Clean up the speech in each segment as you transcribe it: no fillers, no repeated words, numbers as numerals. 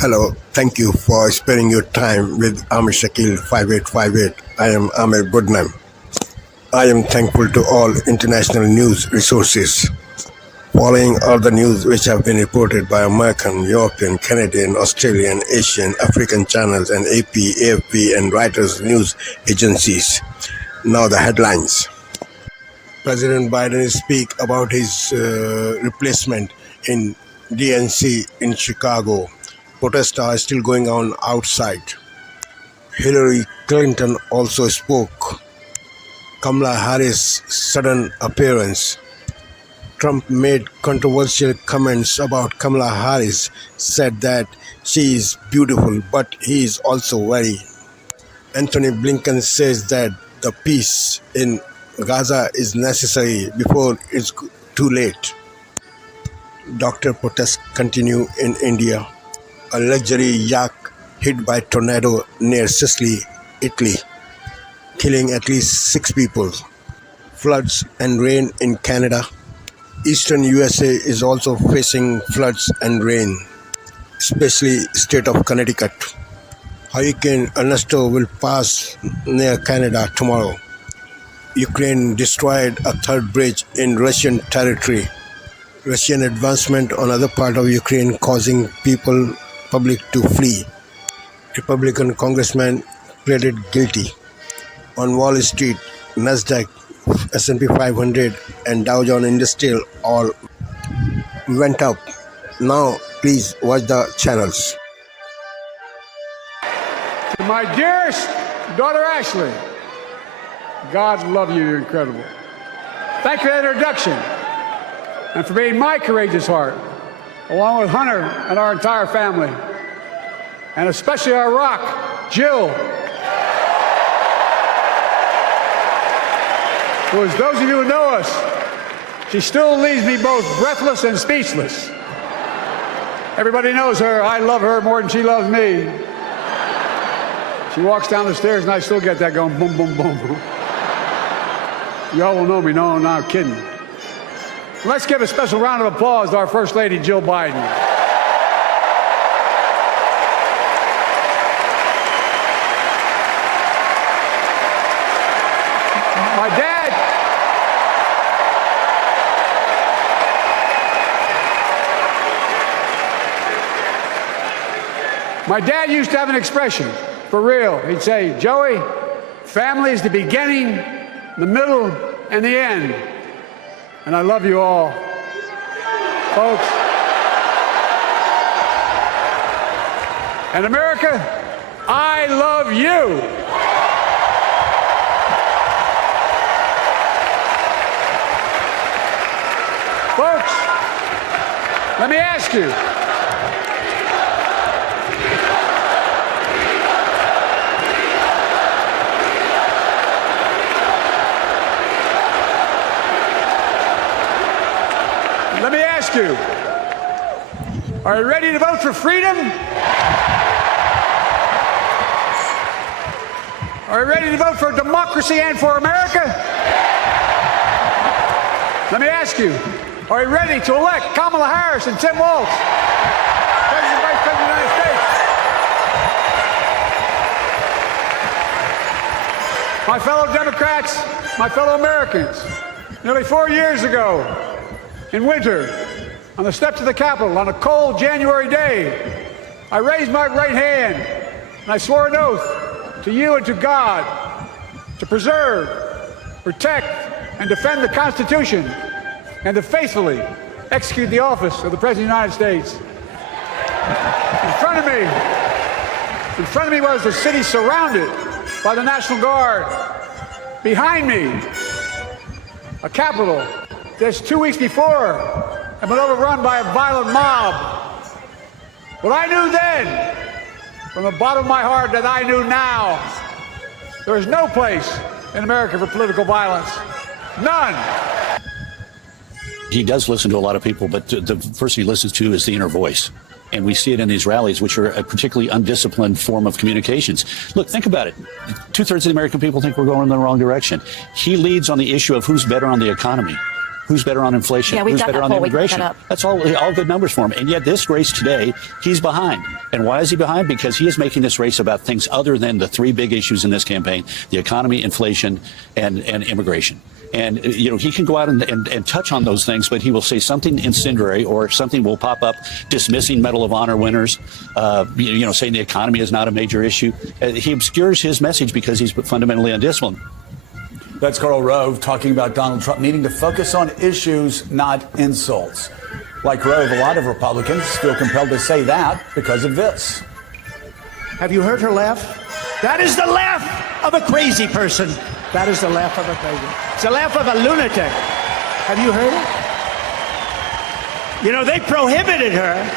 Hello, thank you for sparing your time with Amir Shakil 5858. I am Amir Budnam. I am thankful to all international news resources. Following are the news which have been reported by American, European, Canadian, Australian, Asian, African channels and AP, AFP and Reuters news agencies. Now the headlines. President Biden speak about his replacement in DNC in Chicago. Protests are still going on outside. Hillary Clinton also spoke. Kamala Harris' sudden appearance. Trump made controversial comments about Kamala Harris, said that she is beautiful, but he is also very. Anthony Blinken says that the peace in Gaza is necessary before it's too late. Doctor protests continue in India. A luxury yacht hit by tornado near Sicily, Italy, killing at least 6 people. Floods and rain in Canada. Eastern USA is also facing floods and rain, especially state of Connecticut. Hurricane Ernesto will pass near Canada tomorrow. Ukraine destroyed a third bridge in Russian territory. Russian advancement on other part of Ukraine causing public to flee. Republican congressman pleaded guilty. On Wall Street, Nasdaq, S&P 500 and Dow Jones Industrial all went up. Now please watch the channels. To my dearest daughter Ashley, God love you, you're incredible. Thank you for that introduction and for being my courageous heart, along with Hunter and our entire family, and especially our rock, Jill, who, as those of you who know us, she still leaves me both breathless and speechless. Everybody knows her. I love her more than she loves me. She walks down the stairs and I still get that going boom, boom, boom. Y'all will know me. No, I'm not kidding. Let's give a special round of applause to our First Lady, Jill Biden. My dad used to have an expression, for real. He'd say, Joey, family is the beginning, the middle, and the end. And I love you all. Folks. And America, I love you. Folks, let me ask you. Let me ask you, are you ready to vote for freedom? Are you ready to vote for democracy and for America? Let me ask you, are you ready to elect Kamala Harris and Tim Walz, President and Vice President of the United States? My fellow Democrats, my fellow Americans, nearly 4 years ago, in winter, on the steps of the Capitol, on a cold January day, I raised my right hand and I swore an oath to you and to God to preserve, protect, and defend the Constitution and to faithfully execute the office of the President of the United States. In front of me was the city surrounded by the National Guard. Behind me, a Capitol just 2 weeks before had been overrun by a violent mob. What I knew then, from the bottom of my heart, that I knew now, there is no place in America for political violence. None. He does listen to a lot of people, but the first he listens to is the inner voice. And we see it in these rallies, which are a particularly undisciplined form of communications. Look, think about it. 2/3 of the American people think we're going in the wrong direction. He leads on the issue of who's better on the economy. Who's better on inflation? Yeah, we've Who's got better that on poll. We can look immigration? that up. That's all good numbers for him. And yet this race today, he's behind. And why is he behind? Because he is making this race about things other than the three big issues in this campaign: the economy, inflation, and immigration. And, he can go out and touch on those things, but he will say something incendiary or something will pop up dismissing Medal of Honor winners, saying the economy is not a major issue. He obscures his message because he's fundamentally undisciplined. That's Karl Rove talking about Donald Trump needing to focus on issues, not insults. Like Rove, a lot of Republicans feel compelled to say that because of this. Have you heard her laugh? That is the laugh of a crazy person. That is the laugh of a crazy. It's the laugh of a lunatic. Have you heard it? They prohibited her.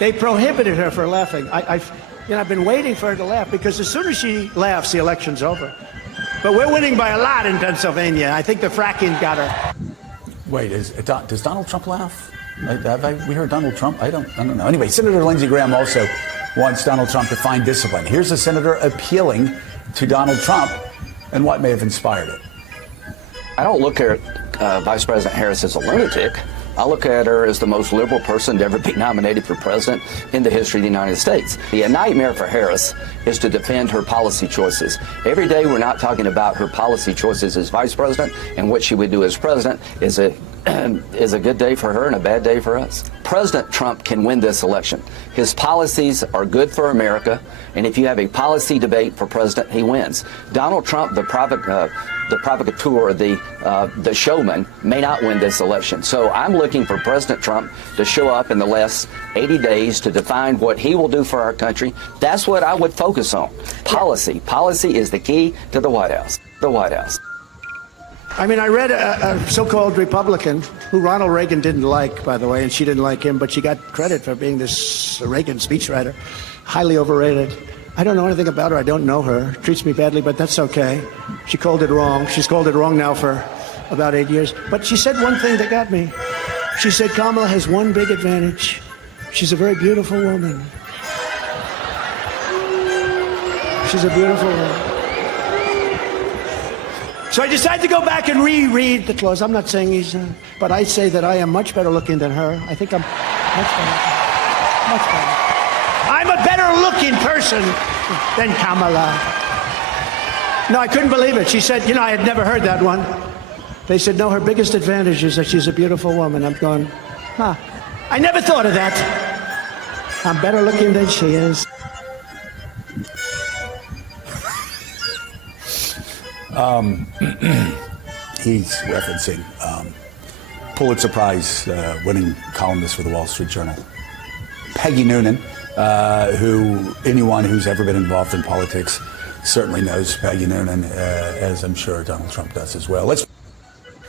They prohibited her for laughing. I've been waiting for her to laugh because as soon as she laughs, the election's over. But we're winning by a lot in Pennsylvania. I think the fracking got her. Wait, does Donald Trump laugh? We heard Donald Trump? I don't know. Anyway, Senator Lindsey Graham also wants Donald Trump to find discipline. Here's a senator appealing to Donald Trump and what may have inspired it. I don't look at Vice President Harris as a lunatic. I look at her as the most liberal person to ever be nominated for president in the history of the United States. The nightmare for Harris is to defend her policy choices. Every day we're not talking about her policy choices as vice president, and what she would do as president is a good day for her and a bad day for us. President Trump can win this election. His policies are good for America, and if you have a policy debate for president, he wins. Donald Trump, the provocateur, the showman, may not win this election. So I'm looking for President Trump to show up in the last 80 days to define what he will do for our country. That's what I would focus on. Policy. Policy is the key to the White House. The White House. I read a so-called Republican who Ronald Reagan didn't like, by the way, and she didn't like him, but she got credit for being this Reagan speechwriter. Highly overrated. I don't know anything about her. I don't know her. Treats me badly, but that's okay. She called it wrong. She's called it wrong now for about 8 years. But she said one thing that got me. She said Kamala has one big advantage. She's a very beautiful woman. She's a beautiful woman. So I decided to go back and reread the clause. I'm not saying he's, but I say that I am much better looking than her. I think I'm much better. Much better. I'm a better looking person than Kamala. No, I couldn't believe it. She said, I had never heard that one. They said, no, her biggest advantage is that she's a beautiful woman. I'm going, I never thought of that. I'm better looking than she is. He's referencing Pulitzer Prize winning columnist for the Wall Street Journal, Peggy Noonan, who anyone who's ever been involved in politics certainly knows Peggy Noonan, as I'm sure Donald Trump does as well.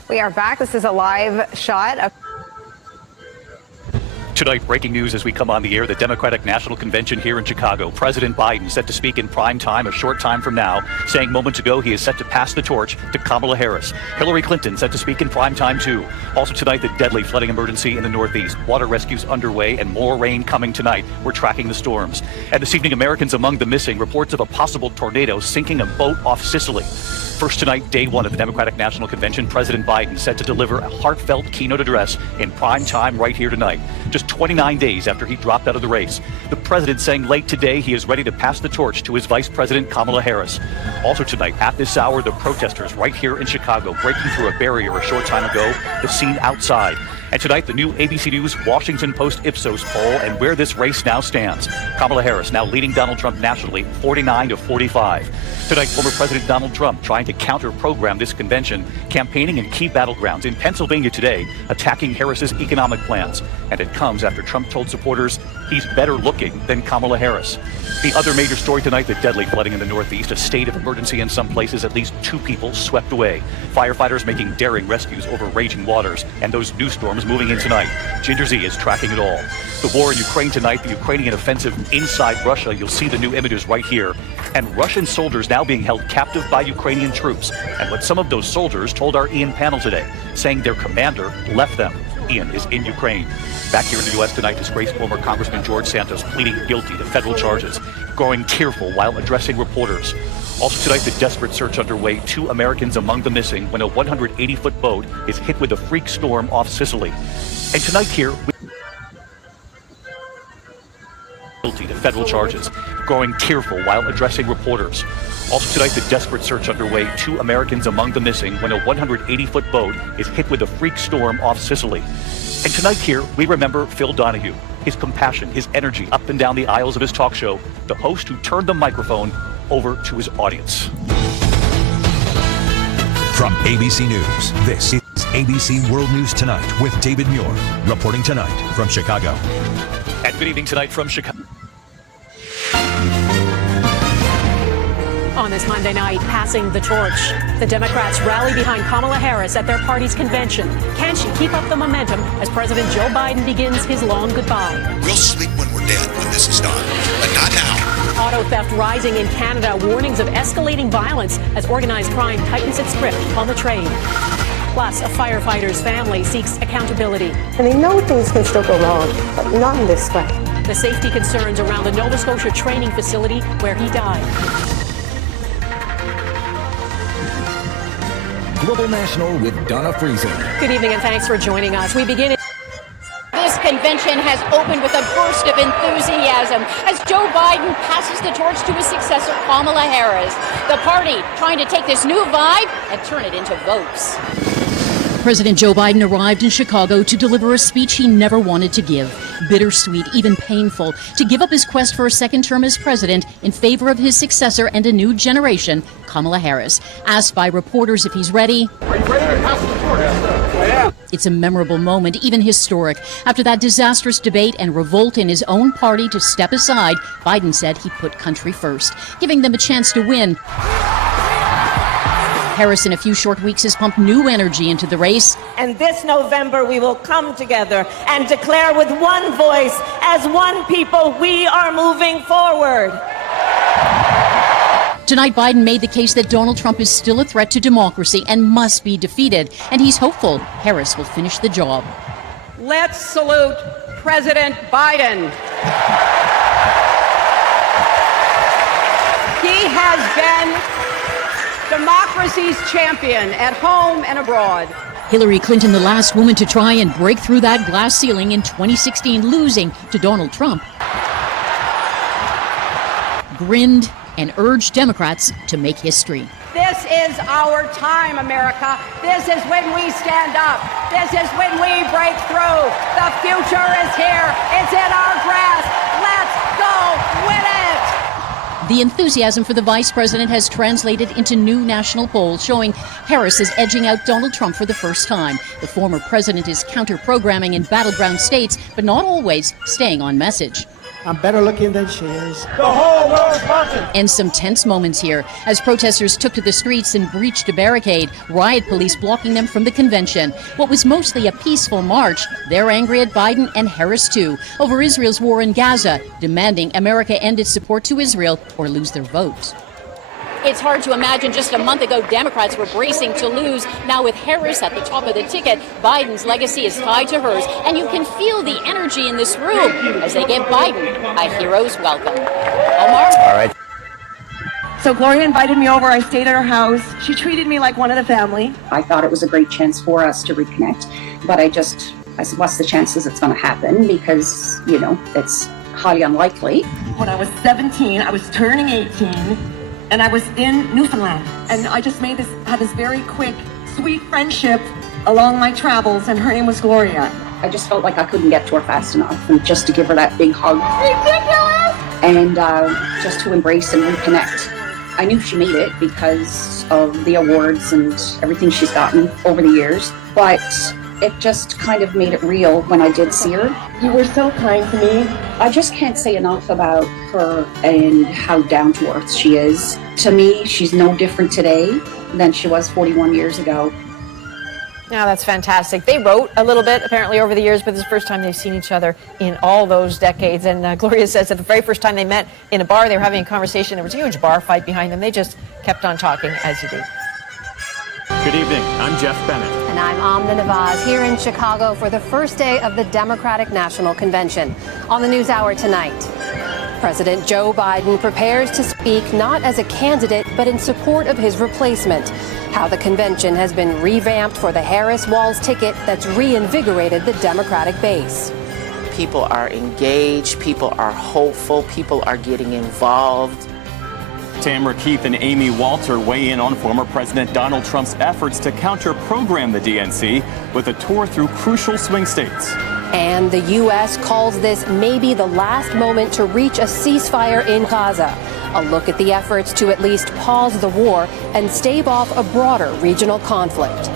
We are back. This is a live shot of Tonight, breaking news as we come on the air, the Democratic National Convention here in Chicago. President Biden set to speak in prime time a short time from now, saying moments ago he is set to pass the torch to Kamala Harris. Hillary Clinton set to speak in prime time too. Also tonight, the deadly flooding emergency in the Northeast. Water rescues underway and more rain coming tonight. We're tracking the storms. And this evening, Americans among the missing. Reports of a possible tornado sinking a boat off Sicily. First tonight, day one of the Democratic National Convention, President Biden set to deliver a heartfelt keynote address in prime time right here tonight, just 29 days after he dropped out of the race. The president saying late today he is ready to pass the torch to his vice president, Kamala Harris. Also tonight, at this hour, the protesters right here in Chicago breaking through a barrier a short time ago, the scene outside. And tonight, the new ABC News Washington Post Ipsos poll and where this race now stands. Kamala Harris now leading Donald Trump nationally, 49 to 45. Tonight, former President Donald Trump trying to counter-program this convention, campaigning in key battlegrounds in Pennsylvania today, attacking Harris's economic plans. And it comes after Trump told supporters he's better looking than Kamala Harris. The other major story tonight, the deadly flooding in the Northeast, a state of emergency in some places, at least 2 people swept away. Firefighters making daring rescues over raging waters, and those new storms moving in tonight. Ginger Z is tracking it all. The war in Ukraine tonight, the Ukrainian offensive inside Russia. You'll see the new images right here. And Russian soldiers now being held captive by Ukrainian troops. And what some of those soldiers told our Ian panel today, saying their commander left them. Ian is in Ukraine. Back here in the U.S. tonight, disgraced former Congressman George Santos pleading guilty to federal charges, growing tearful while addressing reporters. Also tonight, the desperate search underway. 2 Americans among the missing when a 180-foot boat is hit with a freak storm off Sicily. And tonight here, guilty to federal charges, growing tearful while addressing reporters. Also tonight, the desperate search underway. 2 Americans among the missing when a 180-foot boat is hit with a freak storm off Sicily. And tonight here, we remember Phil Donahue, his compassion, his energy up and down the aisles of his talk show, the host who turned the microphone over to his audience. From ABC News, this is ABC World News Tonight with David Muir, reporting tonight from Chicago. And good evening tonight from Chicago. On this Monday night, passing the torch. The Democrats rally behind Kamala Harris at their party's convention. Can she keep up the momentum as President Joe Biden begins his long goodbye? We'll sleep when we're dead when this is done, but not now. Auto theft rising in Canada. Warnings of escalating violence as organized crime tightens its grip on the trade. Plus, a firefighter's family seeks accountability. And they know things can still go wrong, but not in this way. The safety concerns around the Nova Scotia training facility where he died. Global National with Donna Friesen. Good evening and thanks for joining us. We begin. This convention has opened with a burst of enthusiasm as Joe Biden passes the torch to his successor, Kamala Harris. The party trying to take this new vibe and turn it into votes. President Joe Biden arrived in Chicago to deliver a speech he never wanted to give. Bittersweet, even painful, to give up his quest for a second term as president in favor of his successor and a new generation, Kamala Harris. Asked by reporters if he's ready. Are you ready to pass the torch? I am. It's a memorable moment, even historic. After that disastrous debate and revolt in his own party to step aside, Biden said he put country first, giving them a chance to win. Harris, in a few short weeks, has pumped new energy into the race. And this November, we will come together and declare with one voice, as one people, we are moving forward. Tonight, Biden made the case that Donald Trump is still a threat to democracy and must be defeated. And he's hopeful Harris will finish the job. Let's salute President Biden. He has been democracy's champion at home and abroad. Hillary Clinton, the last woman to try and break through that glass ceiling in 2016, losing to Donald Trump, grinned and urged Democrats to make history. This is our time, America. This is when we stand up. This is when we break through. The future is here. It's in our grasp. Let's go win it. The enthusiasm for the vice president has translated into new national polls showing Harris is edging out Donald Trump for the first time. The former president is counter-programming in battleground states, but not always staying on message. I'm better looking than she is. The whole world's watching. And some tense moments here as protesters took to the streets and breached a barricade, riot police blocking them from the convention. What was mostly a peaceful march, they're angry at Biden and Harris too, over Israel's war in Gaza, demanding America end its support to Israel or lose their votes. It's hard to imagine just a month ago Democrats were bracing to lose. Now with Harris at the top of the ticket, Biden's legacy is tied to hers. And you can feel the energy in this room as they give Biden a hero's welcome. Omar? All right. So Gloria invited me over. I stayed at her house. She treated me like one of the family. I thought it was a great chance for us to reconnect. But I said, what's the chances it's going to happen? Because, it's highly unlikely. When I was 17, I was turning 18. And I was in Newfoundland, and I just had this very quick, sweet friendship along my travels, and her name was Gloria. I just felt like I couldn't get to her fast enough, and just to give her that big hug. Ridiculous! And just to embrace and reconnect. I knew she made it because of the awards and everything she's gotten over the years, but it just kind of made it real when I did see her. You were so kind to me. I just can't say enough about her and how down to earth she is. To me, she's no different today than she was 41 years ago. Yeah, that's fantastic. They wrote a little bit, apparently, over the years, but this is the first time they've seen each other in all those decades. And Gloria says that the very first time they met in a bar, they were having a conversation. There was a huge bar fight behind them. They just kept on talking, as you do. Good evening. I'm Jeff Bennett. And I'm Amna Nawaz here in Chicago for the first day of the Democratic National Convention. On the NewsHour tonight, President Joe Biden prepares to speak not as a candidate, but in support of his replacement. How the convention has been revamped for the Harris-Walz ticket that's reinvigorated the Democratic base. People are engaged, people are hopeful, people are getting involved. Tamara Keith and Amy Walter weigh in on former President Donald Trump's efforts to counter-program the DNC with a tour through crucial swing states. And the U.S. calls this maybe the last moment to reach a ceasefire in Gaza. A look at the efforts to at least pause the war and stave off a broader regional conflict.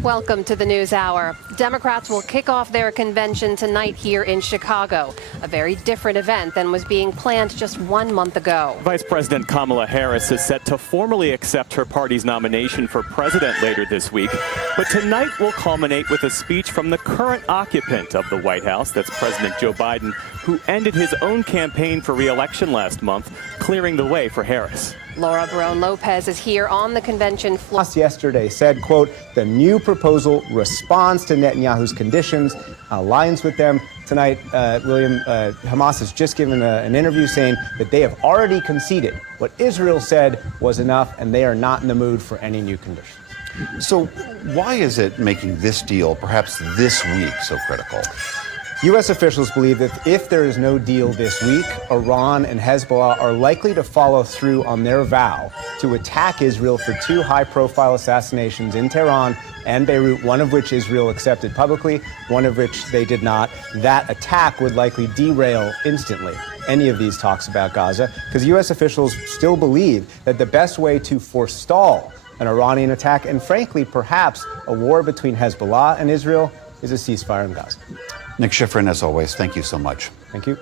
Welcome to the News Hour. Democrats will kick off their convention tonight here in Chicago, a very different event than was being planned just 1 month ago. Vice President Kamala Harris is set to formally accept her party's nomination for president later this week. But tonight will culminate with a speech from the current occupant of the White House, that's President Joe Biden, who ended his own campaign for re-election last month, clearing the way for Harris. Laura Barone-Lopez is here on the convention floor. Yesterday said, quote, the new proposal responds to Netanyahu's conditions, aligns with them. Tonight, Hamas has just given an interview saying that they have already conceded what Israel said was enough, and they are not in the mood for any new conditions. So why is it making this deal, perhaps this week, so critical? U.S. officials believe that if there is no deal this week, Iran and Hezbollah are likely to follow through on their vow to attack Israel for 2 high-profile assassinations in Tehran and Beirut, one of which Israel accepted publicly, one of which they did not. That attack would likely derail instantly any of these talks about Gaza, because U.S. officials still believe that the best way to forestall an Iranian attack, and frankly, perhaps a war between Hezbollah and Israel, is a ceasefire in Gaza. Nick Schifrin, as always, thank you so much. Thank you.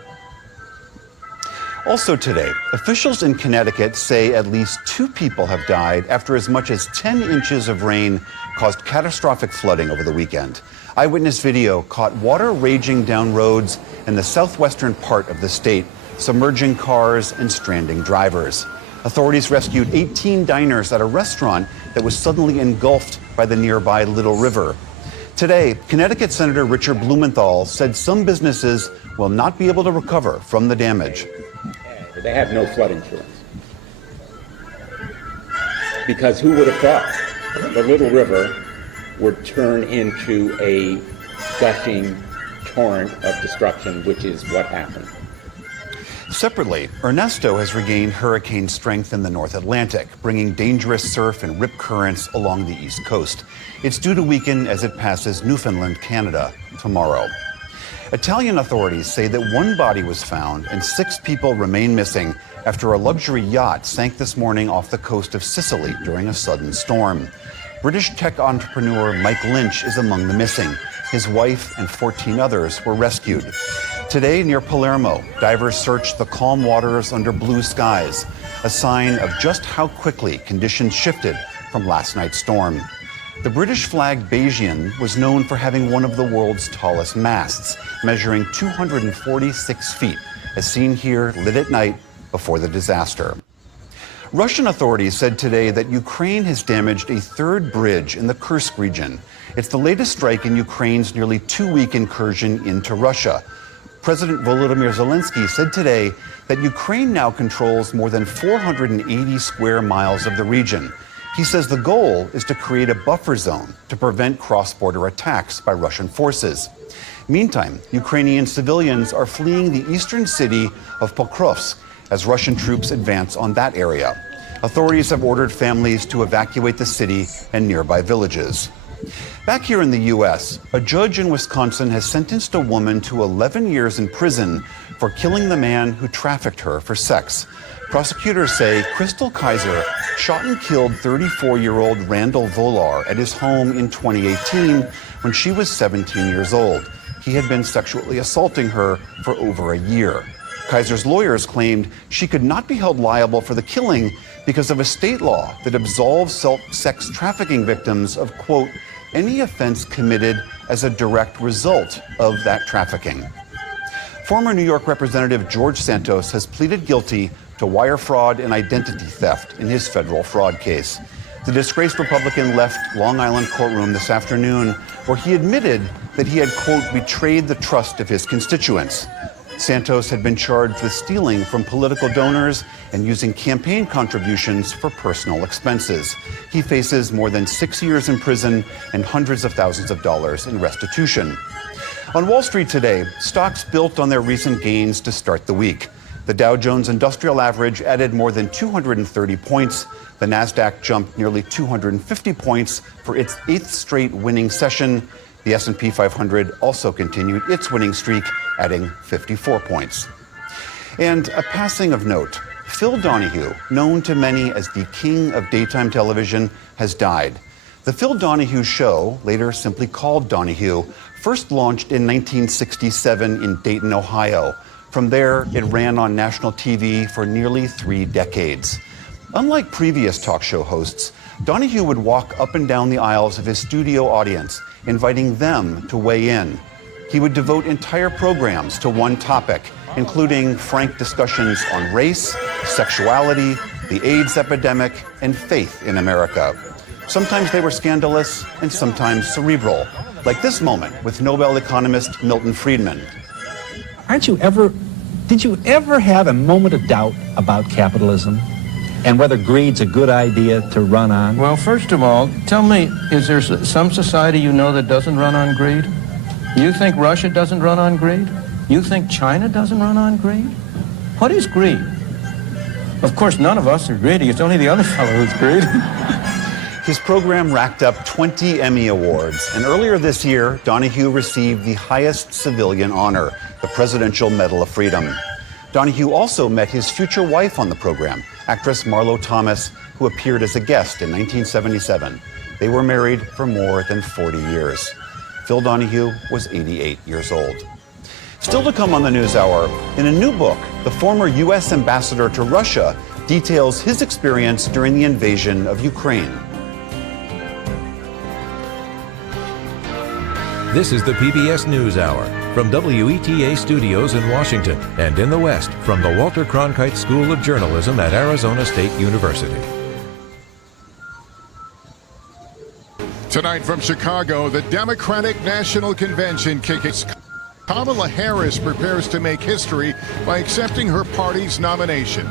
Also today, officials in Connecticut say at least 2 people have died after as much as 10 inches of rain caused catastrophic flooding over the weekend. Eyewitness video caught water raging down roads in the southwestern part of the state, submerging cars and stranding drivers. Authorities rescued 18 diners at a restaurant that was suddenly engulfed by the nearby Little River. Today, Connecticut Senator Richard Blumenthal said some businesses will not be able to recover from the damage. They have no flood insurance. Because who would have thought the Little River would turn into a gushing torrent of destruction, which is what happened. Separately, Ernesto has regained hurricane strength in the North Atlantic, bringing dangerous surf and rip currents along the East Coast. It's due to weaken as it passes Newfoundland, Canada, tomorrow. Italian authorities say that 1 body was found and 6 people remain missing after a luxury yacht sank this morning off the coast of Sicily during a sudden storm. British tech entrepreneur Mike Lynch is among the missing. His wife and 14 others were rescued. Today, near Palermo, divers searched the calm waters under blue skies, a sign of just how quickly conditions shifted from last night's storm. The British-flagged Bayesian was known for having one of the world's tallest masts, measuring 246 feet, as seen here lit at night before the disaster. Russian authorities said today that Ukraine has damaged a 3rd bridge in the Kursk region. It's the latest strike in Ukraine's nearly 2-week incursion into Russia. President Volodymyr Zelensky said today that Ukraine now controls more than 480 square miles of the region. He says the goal is to create a buffer zone to prevent cross-border attacks by Russian forces. Meantime, Ukrainian civilians are fleeing the eastern city of Pokrovsk as Russian troops advance on that area. Authorities have ordered families to evacuate the city and nearby villages. Back here in the U.S., a judge in Wisconsin has sentenced a woman to 11 years in prison for killing the man who trafficked her for sex. Prosecutors say Crystal Kaiser shot and killed 34-year-old Randall Volar at his home in 2018 when she was 17 years old. He had been sexually assaulting her for over a year. Kaiser's lawyers claimed she could not be held liable for the killing because of a state law that absolves sex trafficking victims of, quote, any offense committed as a direct result of that trafficking. Former New York Representative George Santos has pleaded guilty to wire fraud and identity theft in his federal fraud case. The disgraced Republican left Long Island courtroom this afternoon, where he admitted that he had, quote, betrayed the trust of his constituents. Santos had been charged with stealing from political donors and using campaign contributions for personal expenses. He faces more than 6 years in prison and hundreds of thousands of dollars in restitution. On Wall Street today, stocks built on their recent gains to start the week. The Dow Jones Industrial Average added more than 230 points. The Nasdaq jumped nearly 250 points for its 8th straight winning session. The S&P 500 also continued its winning streak, adding 54 points. And a passing of note, Phil Donahue, known to many as the king of daytime television, has died. The Phil Donahue Show, later simply called Donahue, first launched in 1967 in Dayton, Ohio. From there, it ran on national TV for nearly 3 decades. Unlike previous talk show hosts, Donahue would walk up and down the aisles of his studio audience, inviting them to weigh in. He would devote entire programs to one topic, including frank discussions on race, sexuality, the AIDS epidemic, and faith in America. Sometimes they were scandalous and sometimes cerebral, like this moment with Nobel economist Milton Friedman. Did you ever have a moment of doubt about capitalism and whether greed's a good idea to run on? Well, first of all, tell me, is there some society you know that doesn't run on greed? You think Russia doesn't run on greed? You think China doesn't run on greed? What is greed? Of course, none of us are greedy. It's only the other fellow who's greedy. His program racked up 20 Emmy Awards, and earlier this year, Donahue received the highest civilian honor, the Presidential Medal of Freedom. Donahue also met his future wife on the program, actress Marlo Thomas, who appeared as a guest in 1977. They were married for more than 40 years. Phil Donahue was 88 years old. Still to come on the NewsHour, in a new book, the former U.S. ambassador to Russia details his experience during the invasion of Ukraine. This is the PBS NewsHour from WETA Studios in Washington and in the West from the Walter Cronkite School of Journalism at Arizona State University. Tonight from Chicago, the Democratic National Convention kicks. Kamala Harris prepares to make history by accepting her party's nomination.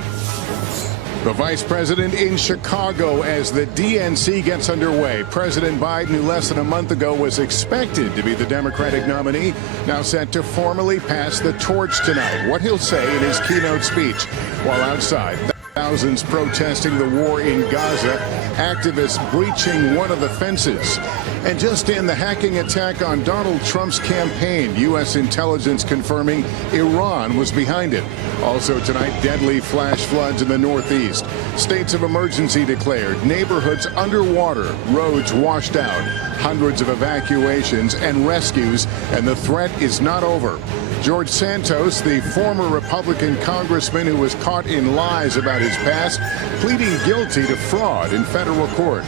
The vice president in Chicago as the DNC gets underway. President Biden, who less than a month ago was expected to be the Democratic nominee, now set to formally pass the torch tonight. What he'll say in his keynote speech while outside. Thousands protesting the war in Gaza, activists breaching one of the fences. And just in, the hacking attack on Donald Trump's campaign, U.S. intelligence confirming Iran was behind it. Also tonight, deadly flash floods in the Northeast. States of emergency declared, neighborhoods underwater, roads washed out, hundreds of evacuations and rescues, and the threat is not over. George Santos, the former Republican congressman who was caught in lies about his past, pleading guilty to fraud in federal court.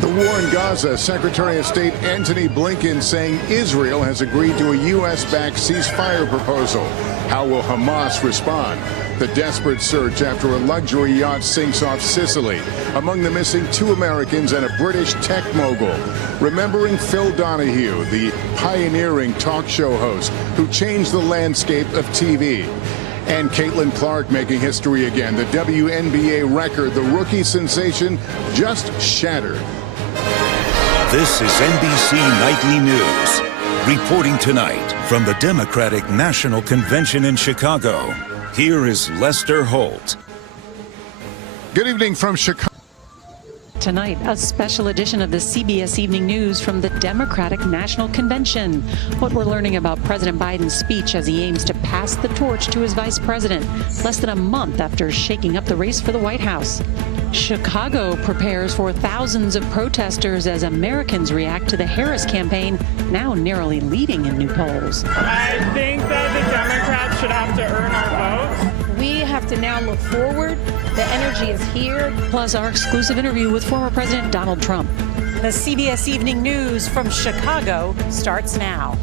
The war in Gaza, Secretary of State Antony Blinken saying Israel has agreed to a U.S.-backed ceasefire proposal. How will Hamas respond? The desperate search after a luxury yacht sinks off Sicily. Among the missing 2 Americans and a British tech mogul. Remembering Phil Donahue, the pioneering talk show host who changed the landscape of TV. And Caitlin Clark making history again. The WNBA record, the rookie sensation, just shattered. This is NBC Nightly News. Reporting tonight from the Democratic National Convention in Chicago, here is Lester Holt. Good evening from Chicago. Tonight, a special edition of the CBS Evening News from the Democratic National Convention. What we're learning about President Biden's speech as he aims to pass the torch to his vice president, less than a month after shaking up the race for the White House. Chicago prepares for thousands of protesters as Americans react to the Harris campaign, now narrowly leading in new polls. I think that the Democrats should have to earn our votes. We have to now look forward. The energy is here. Plus our exclusive interview with former President Donald Trump. The CBS Evening News from Chicago starts now.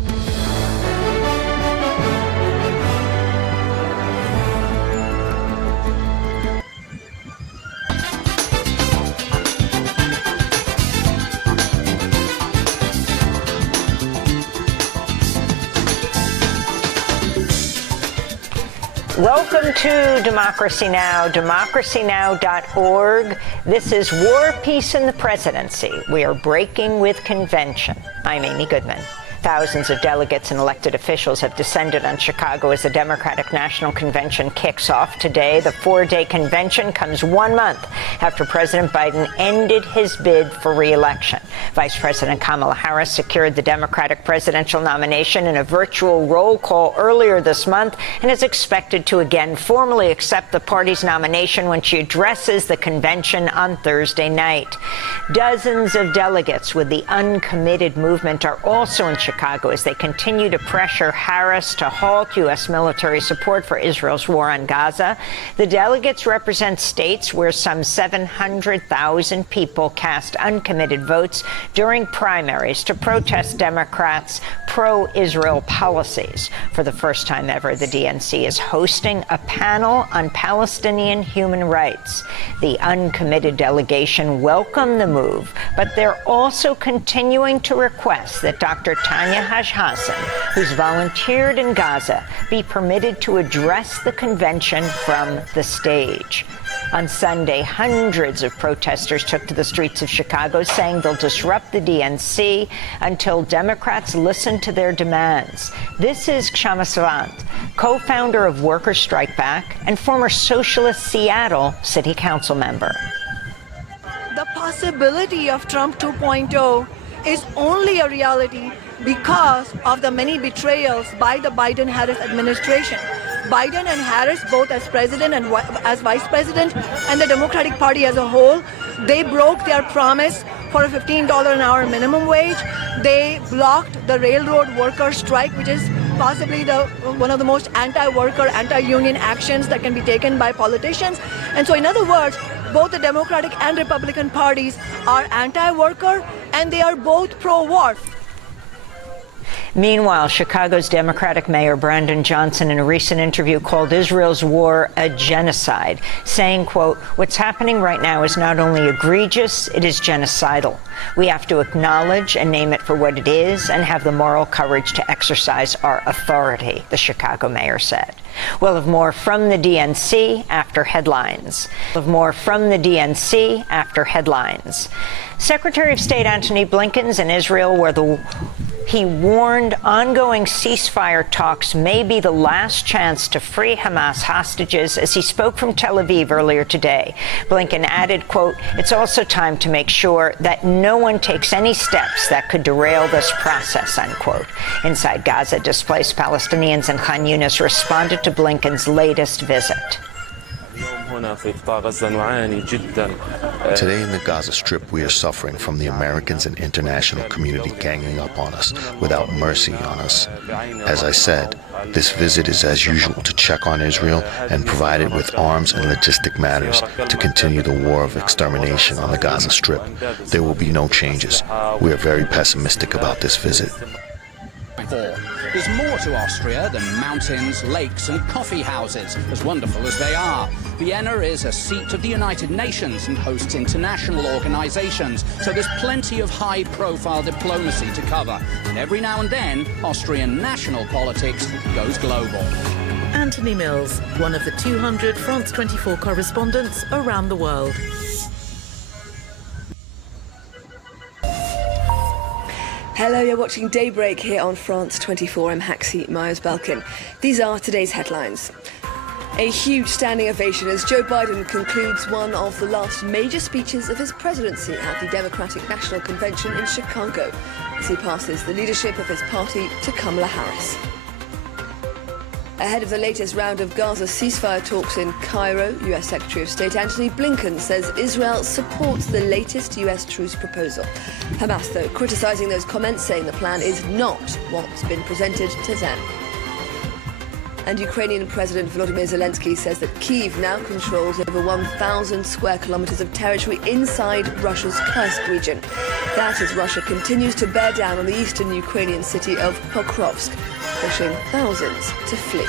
Welcome to Democracy Now!, democracynow.org. This is War, Peace, and the Presidency. We are breaking with convention. I'm Amy Goodman. Thousands of delegates and elected officials have descended on Chicago as the Democratic National Convention kicks off today. The four-day convention comes 1 month after President Biden ended his bid for re-election. Vice President Kamala Harris secured the Democratic presidential nomination in a virtual roll call earlier this month and is expected to again formally accept the party's nomination when she addresses the convention on Thursday night. Dozens of delegates with the uncommitted movement are also in Chicago as they continue to pressure Harris to halt U.S. military support for Israel's war on Gaza. The delegates represent states where some 700,000 people cast uncommitted votes during primaries to protest Democrats' pro-Israel policies. For the first time ever, the DNC is hosting a panel on Palestinian human rights. The uncommitted delegation welcomed the move, but they're also continuing to request that Dr. Tanya Hassan, who's volunteered in Gaza, be permitted to address the convention from the stage. On Sunday, hundreds of protesters took to the streets of Chicago, saying they'll disrupt the DNC until Democrats listen to their demands. This is Kshama Sawant, co-founder of Workers' Strike Back and former Socialist Seattle City Council member. The possibility of Trump 2.0 is only a reality because of the many betrayals by the Biden-Harris administration. Biden and Harris, both as president and as vice president, and the Democratic Party as a whole, they broke their promise for a $15 an hour minimum wage. They blocked the railroad workers' strike, which is possibly one of the most anti-worker, anti-union actions that can be taken by politicians. And so, in other words, both the Democratic and Republican parties are anti-worker, and they are both pro-war. Meanwhile, Chicago's Democratic Mayor Brandon Johnson in a recent interview called Israel's war a genocide, saying, quote, "What's happening right now is not only egregious, it is genocidal. We have to acknowledge and name it for what it is and have the moral courage to exercise our authority," the Chicago mayor said. We'll have more from the DNC after headlines. Secretary of State Antony Blinken's in Israel, where he warned ongoing ceasefire talks may be the last chance to free Hamas hostages as he spoke from Tel Aviv earlier today. Blinken added, quote, "It's also time to make sure that no one takes any steps that could derail this process," unquote. Inside Gaza, displaced Palestinians in Khan Yunis responded to Blinken's latest visit. Today in the Gaza Strip, we are suffering from the Americans and international community ganging up on us without mercy on us. As I said, this visit is as usual to check on Israel and provide it with arms and logistic matters to continue the war of extermination on the Gaza Strip. There will be no changes. We are very pessimistic about this visit. There's more to Austria than mountains, lakes and coffee houses, as wonderful as they are. Vienna is a seat of the United Nations and hosts international organizations, so there's plenty of high-profile diplomacy to cover. And every now and then, Austrian national politics goes global. Anthony Mills, one of the 200 France 24 correspondents around the world. Hello, you're watching Daybreak here on France 24. I'm Haxi Myers-Balkin. These are today's headlines. A huge standing ovation as Joe Biden concludes one of the last major speeches of his presidency at the Democratic National Convention in Chicago, as he passes the leadership of his party to Kamala Harris. Ahead of the latest round of Gaza ceasefire talks in Cairo, U.S. Secretary of State Antony Blinken says Israel supports the latest U.S. truce proposal. Hamas, though, criticizing those comments, saying the plan is not what's been presented to them. And Ukrainian President Volodymyr Zelensky says that Kyiv now controls over 1,000 square kilometers of territory inside Russia's Kursk region. That as Russia continues to bear down on the eastern Ukrainian city of Pokrovsk, pushing thousands to flee.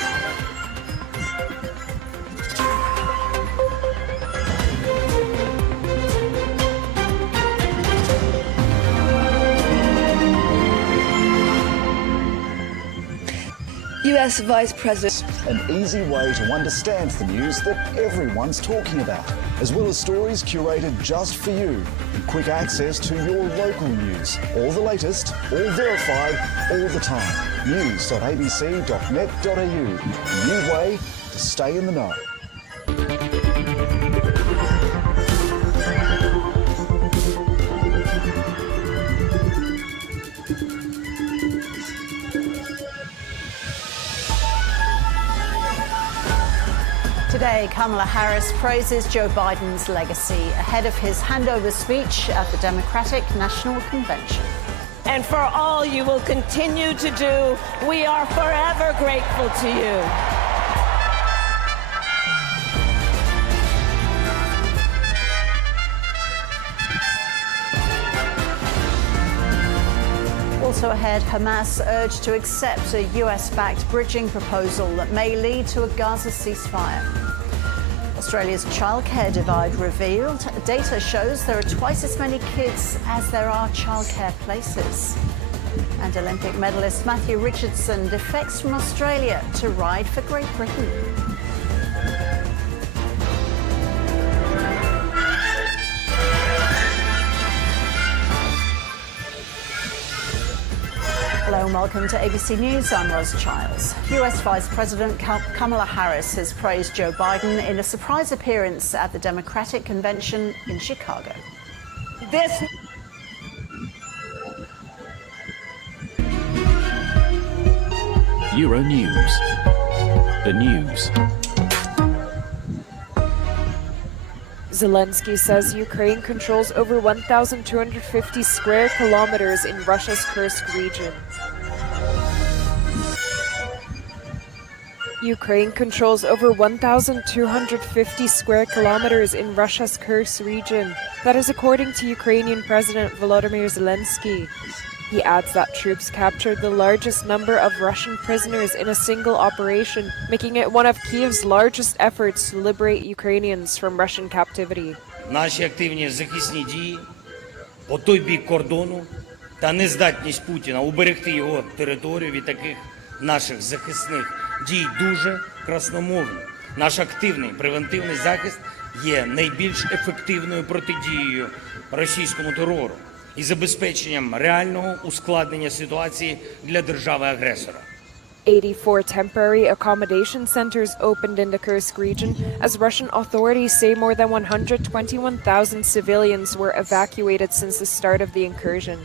U.S. Vice President an easy way to understand the news that everyone's talking about, as well as stories curated just for you, and quick access to your local news. All the latest, all verified, all the time. news.abc.net.au. A new way to stay in the know. Today, Kamala Harris praises Joe Biden's legacy ahead of his handover speech at the Democratic National Convention. And for all you will continue to do, we are forever grateful to you. Also ahead, Hamas urged to accept a US-backed bridging proposal that may lead to a Gaza ceasefire. Australia's childcare divide revealed. Data shows there are twice as many kids as there are childcare places. And Olympic medalist Matthew Richardson defects from Australia to ride for Great Britain. Hello and welcome to ABC News. I'm Ros Childs. US Vice President Kamala Harris has praised Joe Biden in a surprise appearance at the Democratic Convention in Chicago. Euro News. The news. Zelensky says Ukraine controls over 1,250 square kilometers in Russia's Kursk region. Ukraine controls over 1,250 square kilometers in Russia's Kursk region. That is according to Ukrainian President Volodymyr Zelensky. He adds that troops captured the largest number of Russian prisoners in a single operation, making it one of Kyiv's largest efforts to liberate Ukrainians from Russian captivity. Наші активні захисні дії по той бік кордону та нездатність Путіна уберегти його територію від таких наших захисних дій дуже красномовні. Наш активний превентивний захист є найбільш ефективною протидією російському терору і забезпеченням реального ускладнення ситуації для держави-агресора. 84 temporary accommodation centers opened in the Kursk region as Russian authorities say more than 121,000 civilians were evacuated since the start of the incursion.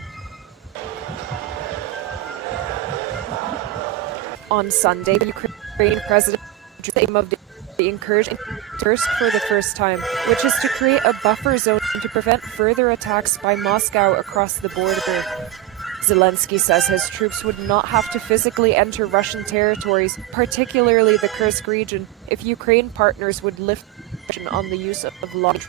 On Sunday, the Ukrainian president the aim of the incursion in Kursk for the first time, which is to create a buffer zone to prevent further attacks by Moscow across the border. Zelensky says his troops would not have to physically enter Russian territories, particularly the Kursk region, if Ukraine partners would lift on the use of large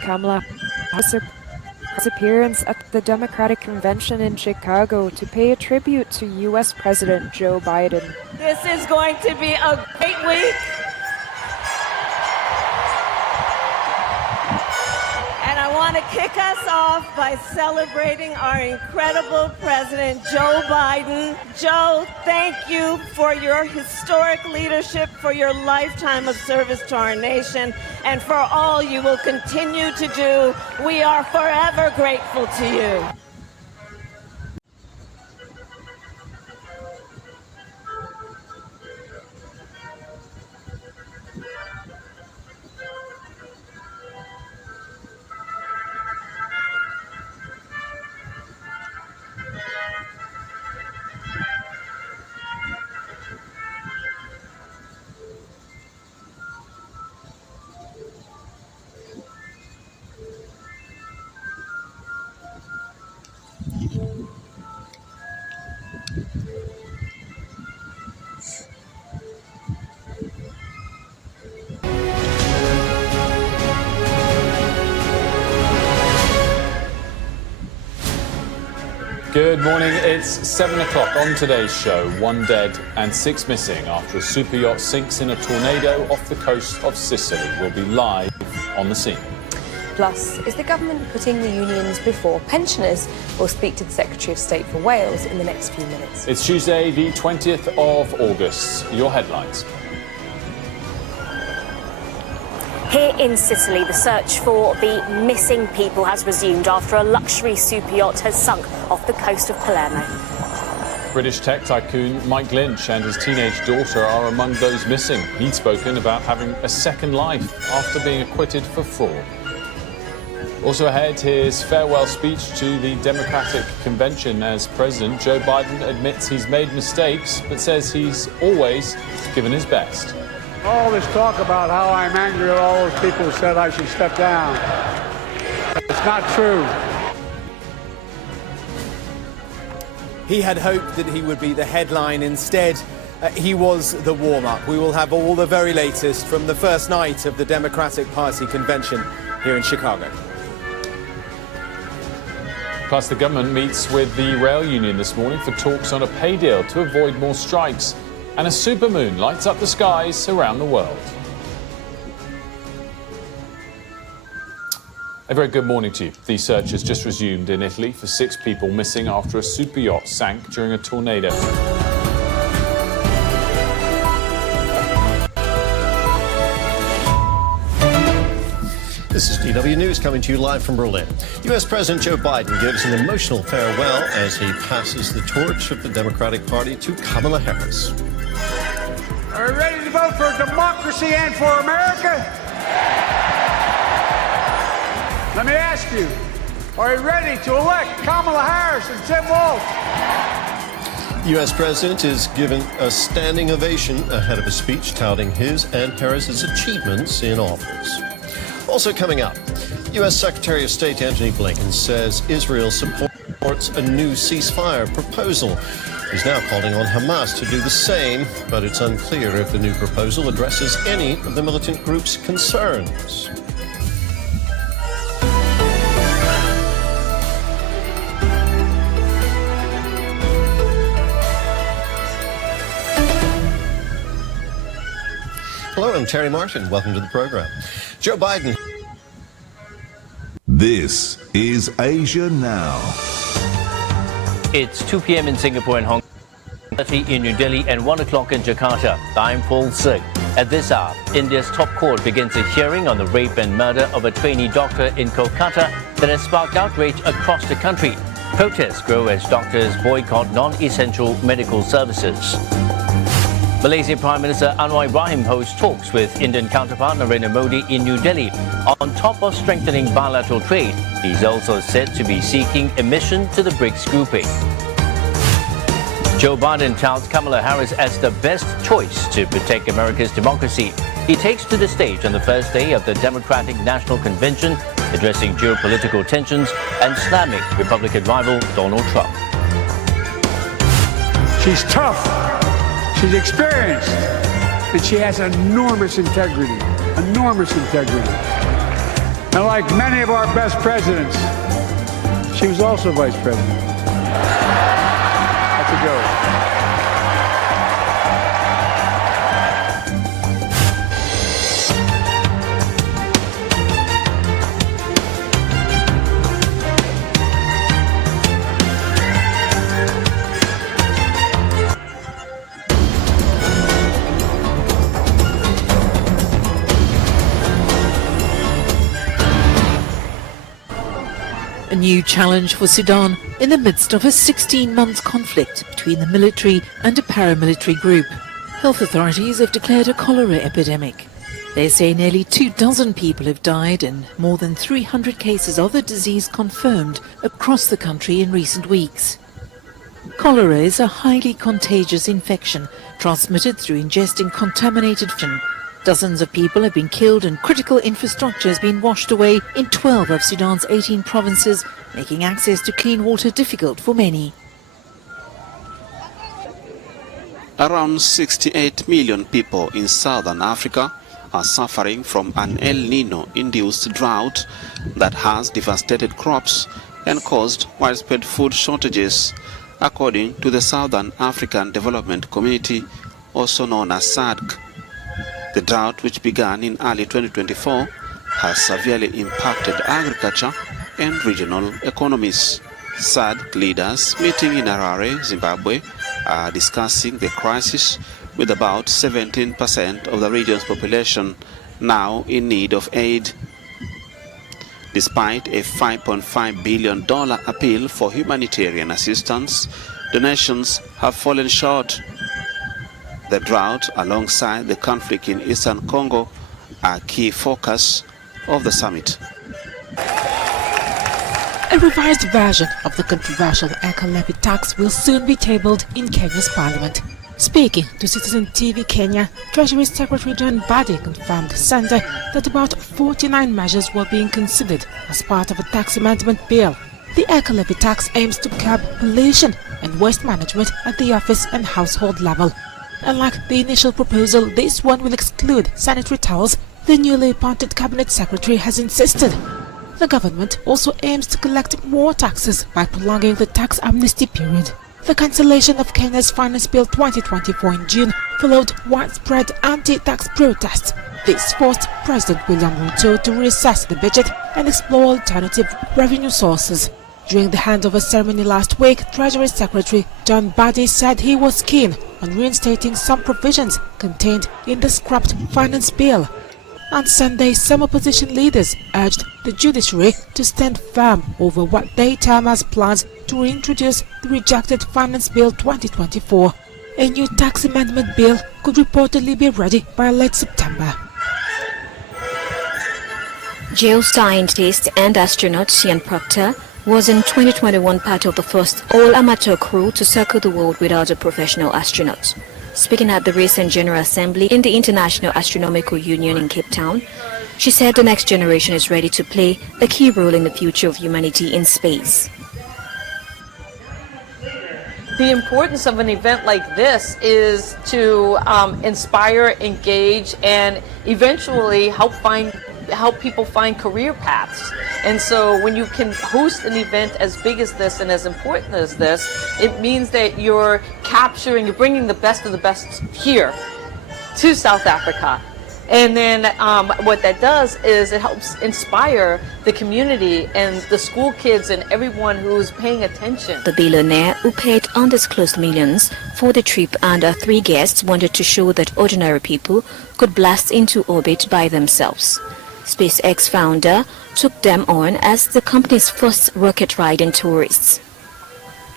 Kamala Harris appearance at the Democratic Convention in Chicago to pay a tribute to U.S. President Joe Biden. This is going to be a great week. And I want to kick us off by celebrating our incredible President Joe Biden. Joe, thank you for your historic leadership, for your lifetime of service to our nation, and for all you will continue to do. We are forever grateful to you. Good morning. It's 7 o'clock. On today's show, 1 dead and 6 missing after a super yacht sinks in a tornado off the coast of Sicily. We'll be live on the scene. Plus, is the government putting the unions before pensioners? We'll speak to the Secretary of State for Wales in the next few minutes. It's Tuesday, the 20th of August. Your headlines. Here in Sicily, the search for the missing people has resumed after a luxury super yacht has sunk off the coast of Palermo. British tech tycoon Mike Lynch and his teenage daughter are among those missing. He'd spoken about having a second life after being acquitted for fraud. Also ahead, his farewell speech to the Democratic Convention as President Joe Biden admits he's made mistakes, but says he's always given his best. All this talk about how I'm angry at all those people who said I should step down. It's not true. He had hoped that he would be the headline. Instead, he was the warm-up. We will have all the very latest from the first night of the Democratic Party convention here in Chicago. Plus, the government meets with the rail union this morning for talks on a pay deal to avoid more strikes. And a supermoon lights up the skies around the world. A very good morning to you. The search has just resumed in Italy for 6 people missing after a super yacht sank during a tornado. This is DW News coming to you live from Berlin. U.S. President Joe Biden gives an emotional farewell as he passes the torch of the Democratic Party to Kamala Harris. Are we ready to vote for democracy and for America? Let me ask you, are you ready to elect Kamala Harris and Tim Walz? U.S. President is given a standing ovation ahead of a speech touting his and Harris's achievements in office. Also coming up, U.S. Secretary of State Antony Blinken says Israel supports a new ceasefire proposal. He's now calling on Hamas to do the same, but it's unclear if the new proposal addresses any of the militant group's concerns. Hello, I'm Terry Martin. Welcome to the program. Joe Biden. This is Asia Now. It's 2 p.m. in Singapore and Hong Kong, 30 in New Delhi and 1 o'clock in Jakarta. I'm Paul Singh. At this hour, India's top court begins a hearing on the rape and murder of a trainee doctor in Kolkata that has sparked outrage across the country. Protests grow as doctors boycott non-essential medical services. Malaysian Prime Minister Anwar Ibrahim hosts talks with Indian counterpart Narendra Modi in New Delhi. On top of strengthening bilateral trade, he's also said to be seeking admission to the BRICS grouping. Joe Biden touts Kamala Harris as the best choice to protect America's democracy. He takes to the stage on the first day of the Democratic National Convention, addressing geopolitical tensions and slamming Republican rival Donald Trump. She's tough. She's experienced, and she has enormous integrity, And like many of our best presidents, she was also vice president. That's a go. A new challenge for Sudan in the midst of a 16-month conflict between the military and a paramilitary group. Health authorities have declared a cholera epidemic. They say nearly 24 people have died and more than 300 cases of the disease confirmed across the country in recent weeks. Cholera is a highly contagious infection transmitted through ingesting contaminated food. Dozens of people have been killed and critical infrastructure has been washed away in 12 of Sudan's 18 provinces, making access to clean water difficult for many. Around 68 million people in southern Africa are suffering from an El Nino-induced drought that has devastated crops and caused widespread food shortages, according to the Southern African Development Community, also known as SADC. The drought, which began in early 2024, has severely impacted agriculture and regional economies. SADC leaders meeting in Harare, Zimbabwe, are discussing the crisis, with about 17% of the region's population now in need of aid. Despite a $5.5 billion appeal for humanitarian assistance, donations have fallen short. The drought, alongside the conflict in eastern Congo, are key focus of the summit. A revised version of the controversial eco-levy tax will soon be tabled in Kenya's parliament. Speaking to Citizen TV Kenya, Treasury Secretary John Mbadi confirmed Sunday that about 49 measures were being considered as part of a tax amendment bill. The eco-levy tax aims to curb pollution and waste management at the office and household level. Unlike the initial proposal, this one will exclude sanitary towels, the newly appointed cabinet secretary has insisted. The government also aims to collect more taxes by prolonging the tax amnesty period. The cancellation of Kenya's Finance Bill 2024 in June followed widespread anti-tax protests. This forced President William Ruto to reassess the budget and explore alternative revenue sources. During the handover ceremony last week, Treasury Secretary John Mbadi said he was keen on reinstating some provisions contained in the scrapped Finance Bill. On Sunday, some opposition leaders urged the judiciary to stand firm over what they term as plans to reintroduce the rejected Finance Bill 2024. A new tax amendment bill could reportedly be ready by late September. Geoscientist and astronaut Ian Proctor was in 2021 part of the first all-amateur crew to circle the world without a professional astronaut. Speaking at the recent General Assembly in the International Astronomical Union in Cape Town, she said the next generation is ready to play a key role in the future of humanity in space. The importance of an event like this is to inspire, engage, and eventually help people find career paths. And so when you can host an event as big as this and as important as this, it means that you're bringing the best of the best here to South Africa. And then what that does is it helps inspire the community and the school kids and everyone who's paying attention. The billionaire, who paid undisclosed millions for the trip, and her 3 guests wanted to show that ordinary people could blast into orbit by themselves. SpaceX founder took them on as the company's first rocket riding tourists.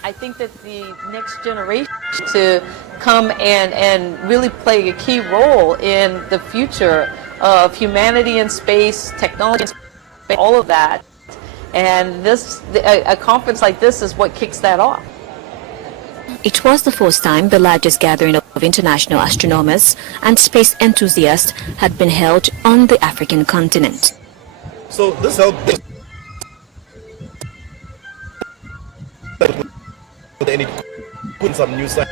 I think that the next generation to come and really play a key role in the future of humanity in space, technology in space, all of that. And a conference like this is what kicks that off. It was the first time the largest gathering of international astronomers and space enthusiasts had been held on the African continent. So this helped and put some new science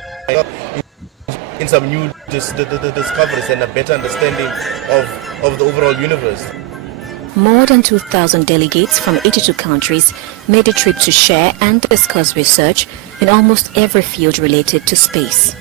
in some new discoveries and a better understanding of the overall universe. More than 2,000 delegates from 82 countries made a trip to share and discuss research in almost every field related to space.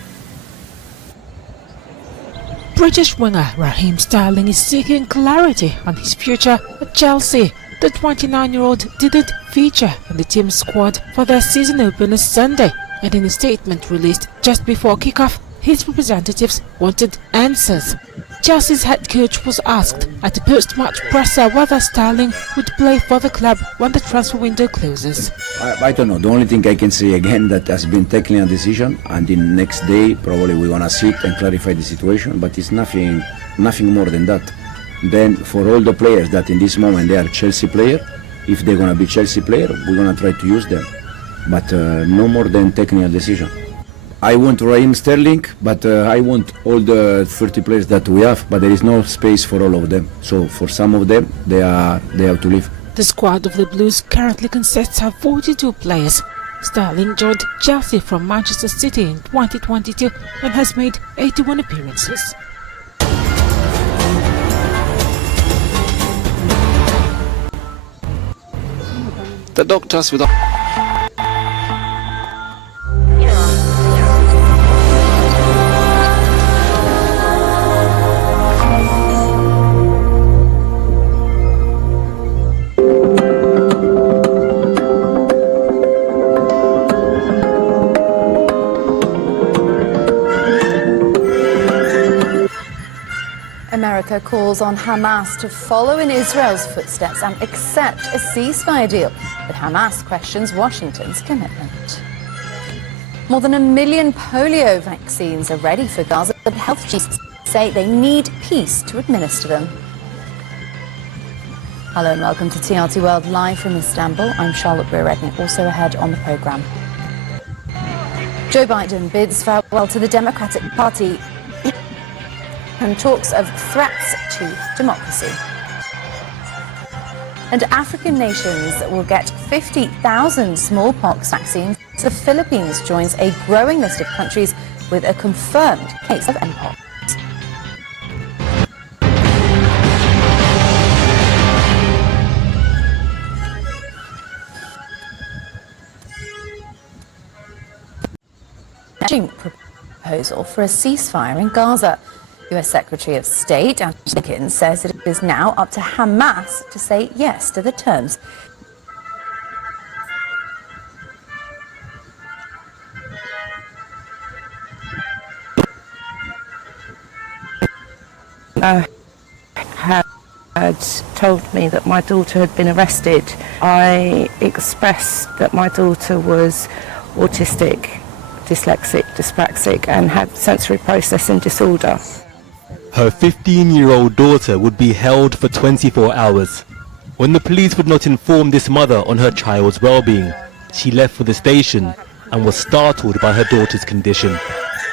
British winger Raheem Sterling is seeking clarity on his future at Chelsea. The 29-year-old didn't feature in the team's squad for their season opener Sunday, and in a statement released just before kickoff, his representatives wanted answers. Chelsea's head coach was asked at a post-match presser whether Sterling would play for the club when the transfer window closes. I don't know. The only thing I can say again that has been taken a decision, and the next day probably we're gonna sit and clarify the situation. But it's nothing more than that. Then for all the players that in this moment they are Chelsea player, if they're gonna be Chelsea player, we're gonna try to use them. But no more than taking a decision. I want Raheem Sterling, but I want all the 30 players that we have, but there is no space for all of them. So for some of them, they have to leave. The squad of the Blues currently consists of 42 players. Sterling joined Chelsea from Manchester City in 2022 and has made 81 appearances. The Doctors Without America calls on Hamas to follow in Israel's footsteps and accept a ceasefire deal, but Hamas questions Washington's commitment. More than 1 million polio vaccines are ready for Gaza, but health chiefs say they need peace to administer them. Hello and welcome to TRT World live from Istanbul. I'm Charlotte Brewer-Redknapp, also ahead on the programme. Joe Biden bids farewell to the Democratic Party and talks of threats to democracy. And African nations will get 50,000 smallpox vaccines. The Philippines joins a growing list of countries with a confirmed case of mpox. Proposal for a ceasefire in Gaza. US Secretary of State Antony Blinken says it is now up to Hamas to say yes to the terms. Had told me that my daughter had been arrested. I expressed that my daughter was autistic, dyslexic, dyspraxic and had sensory processing disorder. Her 15-year-old daughter would be held for 24 hours. When the police would not inform this mother on her child's well-being, she left for the station and was startled by her daughter's condition.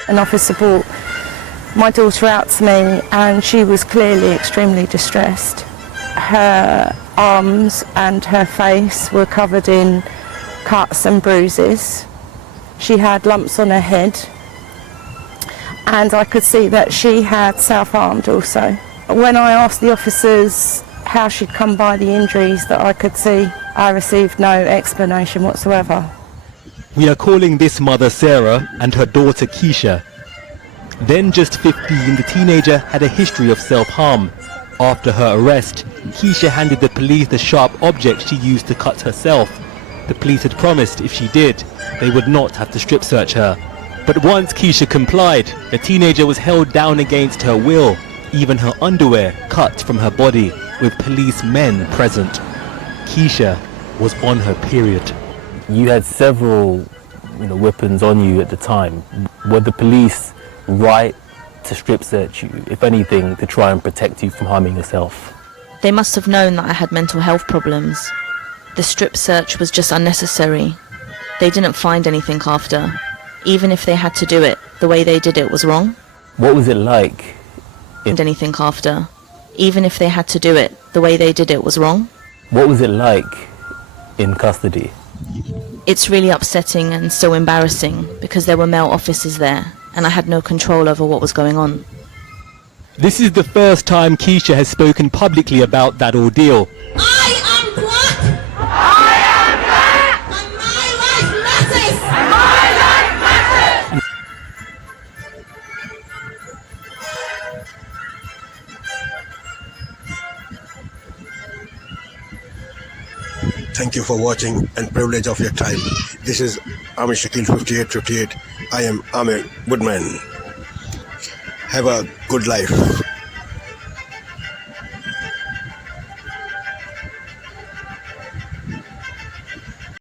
An officer brought my daughter out to me and she was clearly extremely distressed. Her arms and her face were covered in cuts and bruises. She had lumps on her head and I could see that she had self-harmed also. When I asked the officers how she'd come by the injuries that I could see, I received no explanation whatsoever. We are calling this mother Sarah and her daughter Keisha. Then just 15, the teenager had a history of self-harm. After her arrest, Keisha handed the police the sharp object she used to cut herself. The police had promised if she did, they would not have to strip search her. But once Keisha complied, the teenager was held down against her will, even her underwear cut from her body, with policemen present. Keisha was on her period. You had several weapons on you at the time. Were the police right to strip search you, if anything, to try and protect you from harming yourself? They must have known that I had mental health problems. The strip search was just unnecessary. They didn't find anything after. Even if they had to do it, the way they did it was wrong. What was it like? Anything after. Even if they had to do it, the way they did it was wrong. What was it like in custody? It's really upsetting and so embarrassing because there were male officers there and I had no control over what was going on. This is the first time Keisha has spoken publicly about that ordeal. Thank you for watching and privilege of your time. This is Amir Shakil 5858. I am Amir Woodman. Have a good life.